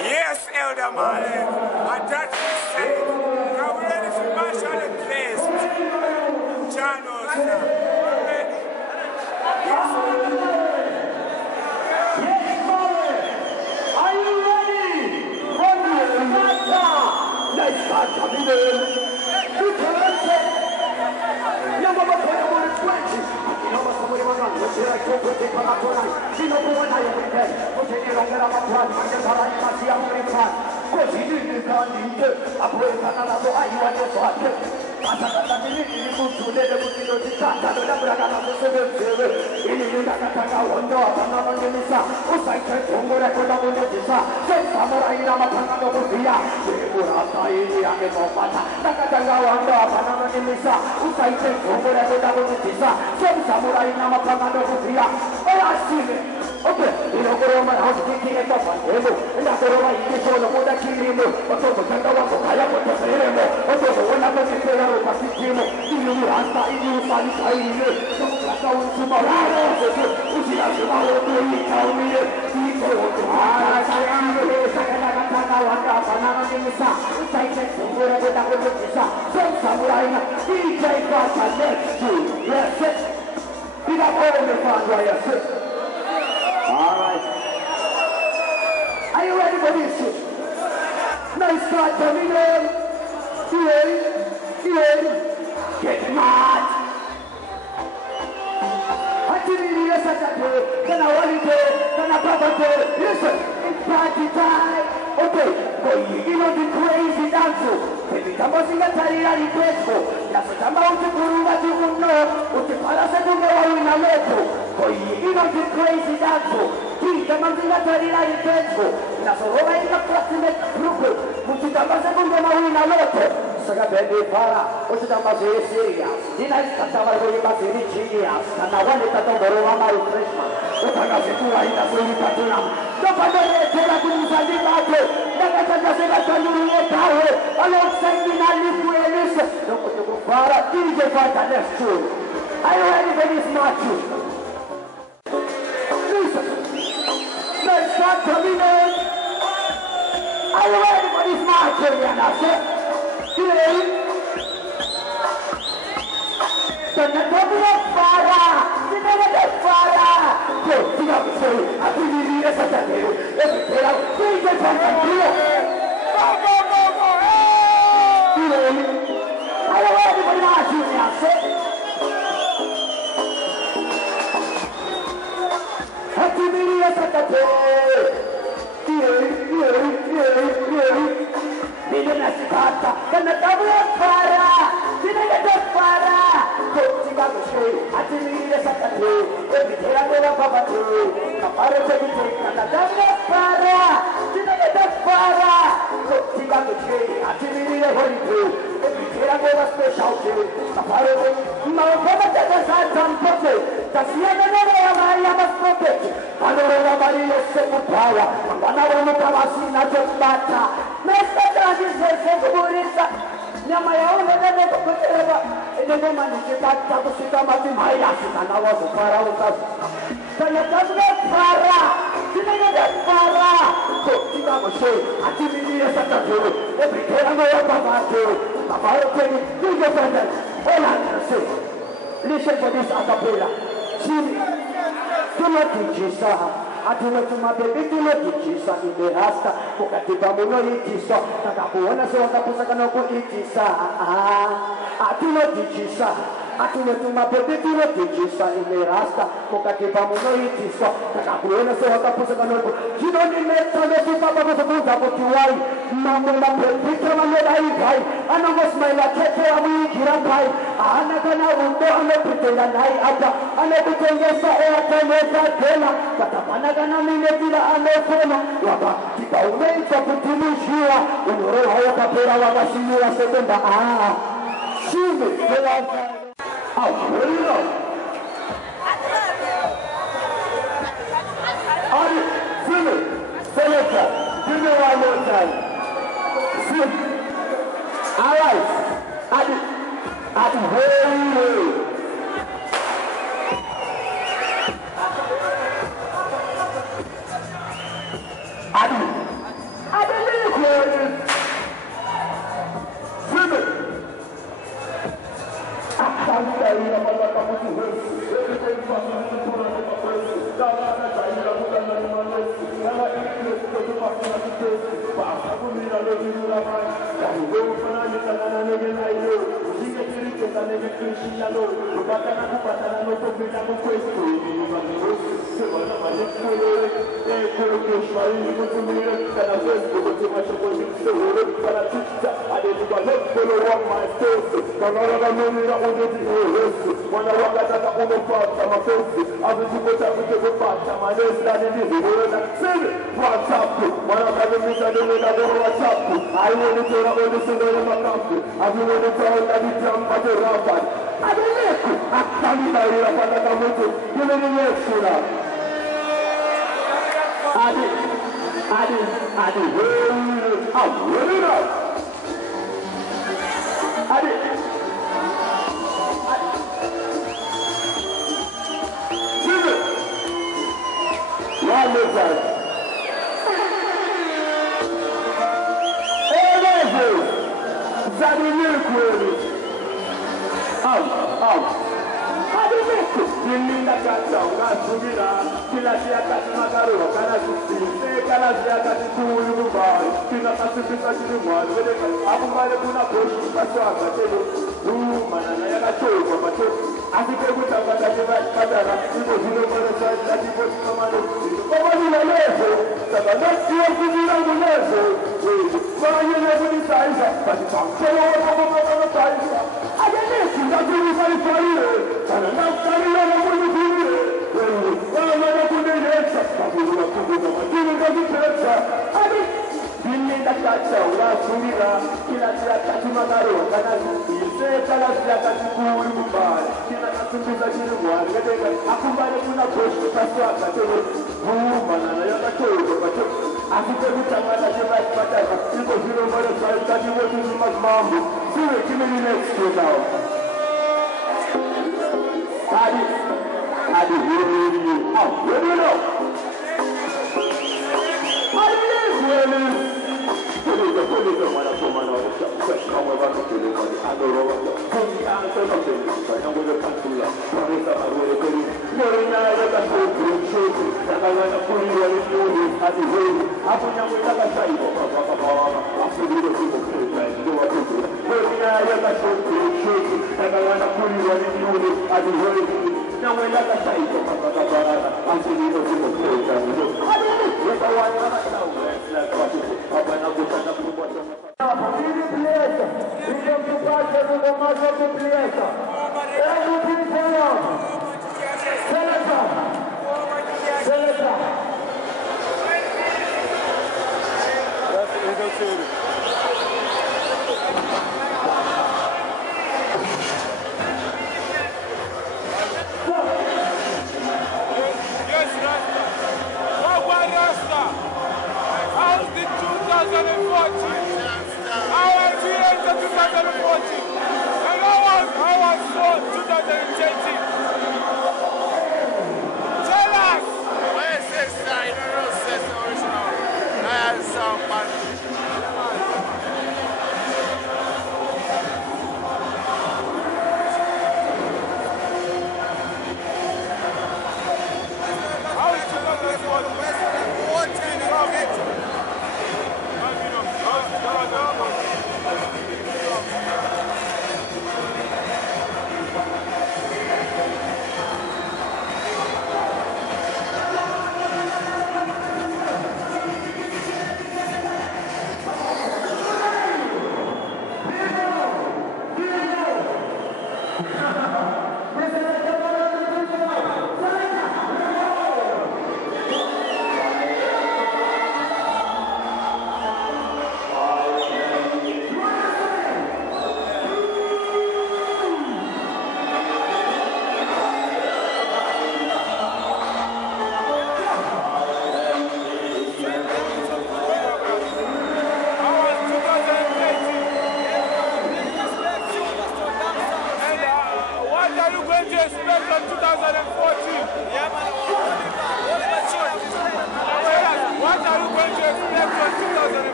Yes, Elder Marlon. And that is said. Are we ready for marshal the place? Channels. Ready? Yes, Marlon. Are you ready? Let's start coming in. You can say. Okay, you know, go my house, thinking it up on table, and I go over here, so the one that killed him, but so the Kanda was a kaya, but the Seremo, but so the one that was a killer of Pasitimo, you Rasta, you Sani, so that's how it's tomorrow, which is tomorrow, you tell me, people, all right. Are you ready for this shit? Now start coming in. Get mad. Listen, it's party time. Okay, you know the crazy dance. Estamos sin salida di questo. La facciamo un sicuro di uno. Usted para se tunga wa una leto. You know the crazy dance. Estamos sin salida di questo. La soroba in la prossima gruppo. Usted para se tunga wa una leto. Saga bene para. Usted para se seria. Dina stava con i bambini genius. Stanno guardando loro ma mai Christmas. Utanga se tu hai da soli patuna. Dopo aver detto la comunità di Paolo, la casa se la tagliano alongside me now live with this. Don't put your father, DJ Fanta, that's true. Are you ready for this match? Listen, let's start coming in. Are you ready for this match, Rihanna? Today, the double of fire, the double of fire. Go, pick up the soul. I think you need a Saturday. Let's get out. DJ Fanta, go. atimile sakate, ebitera dela babate, kapare sebite, katadanga para, tinagata para, tiga kuche, atimile holite, ebitera dela special te, kapare sebite, mababa tata satam pote, tasiana nere amaya maspote, adora maria sepupaya, wanawana kawasina jembata, nesta tradise sekurisa. Nyama yao ndio kukuteleba ndio maana takusika mati maya sana wazo para utazi sana tabla para kinega para so kitamushe atimini sasa toro ebikera ngoya babate babaro kwenye ndio panda ola nase listen for this acapella chini tunatujisa atuna tumabebe tunatujisa imerasta kukatiba muno itisa takakuona sio kapusakana ku itisa atuna tujisa atuna tumabebe tunatujisa imerasta kukatiba muno itisa takakuona sio kapusakana ku jino nimetana sipapa kuzuka kutiwai mambo na pepita mamela hivi ana msmaila tete amwingira pai ana kana undo amepitenda nai hata anakutengeza atameka tena katapana kana mimi bila amefona waba kibaumeita kutumishiwa unoro hayo kapera wakashiniwa sekenda shime tena au wewe ali sime seleka give me one more time sim all right ali hey I believe you. Women.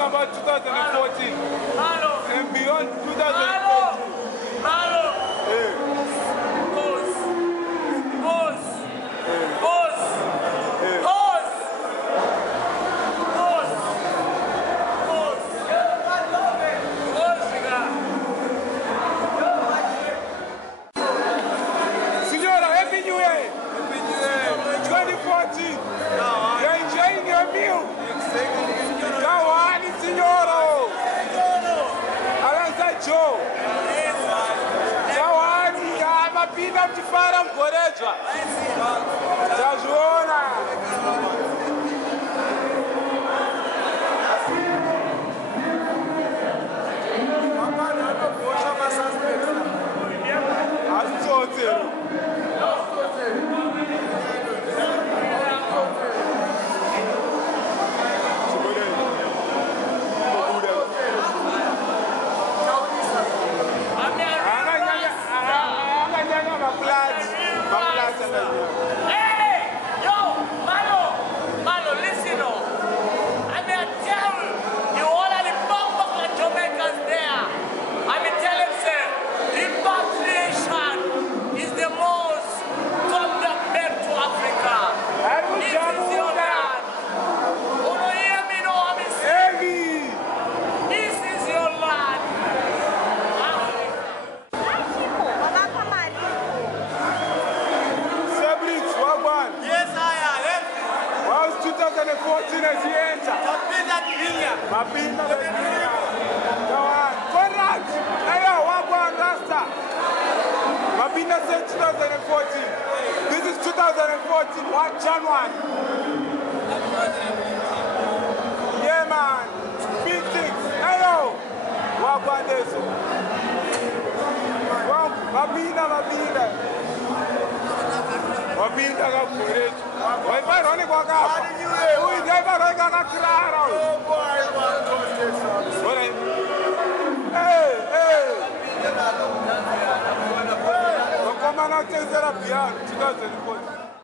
About 2014 and beyond 2014. Signora, Happy New Year! 2014. You're enjoying your meal. Kawani, signoro! Alongside Joe. Kawani, amapinda mchifara mkorejwa. Tajuona. Hey! Yo! Malo, listen up. I mean, tell you all of the bumbuck Jamaicans there. I mean, tell them, sir, repatriation is the most come back to Africa. 2014 as he entered. Mapinda Grinya. Conrad, Ayo, Wagwan Rasta. Mapinda said 2014. This is 2014, 1 January. Yeah, man. Big things. Ayo, Wagwan Deso. Mapinda. Mapinda Gapuretu. Why by running Wagapa? Who is ever like a crowd? Hey! Come on, I'll tell you that I'm 2014.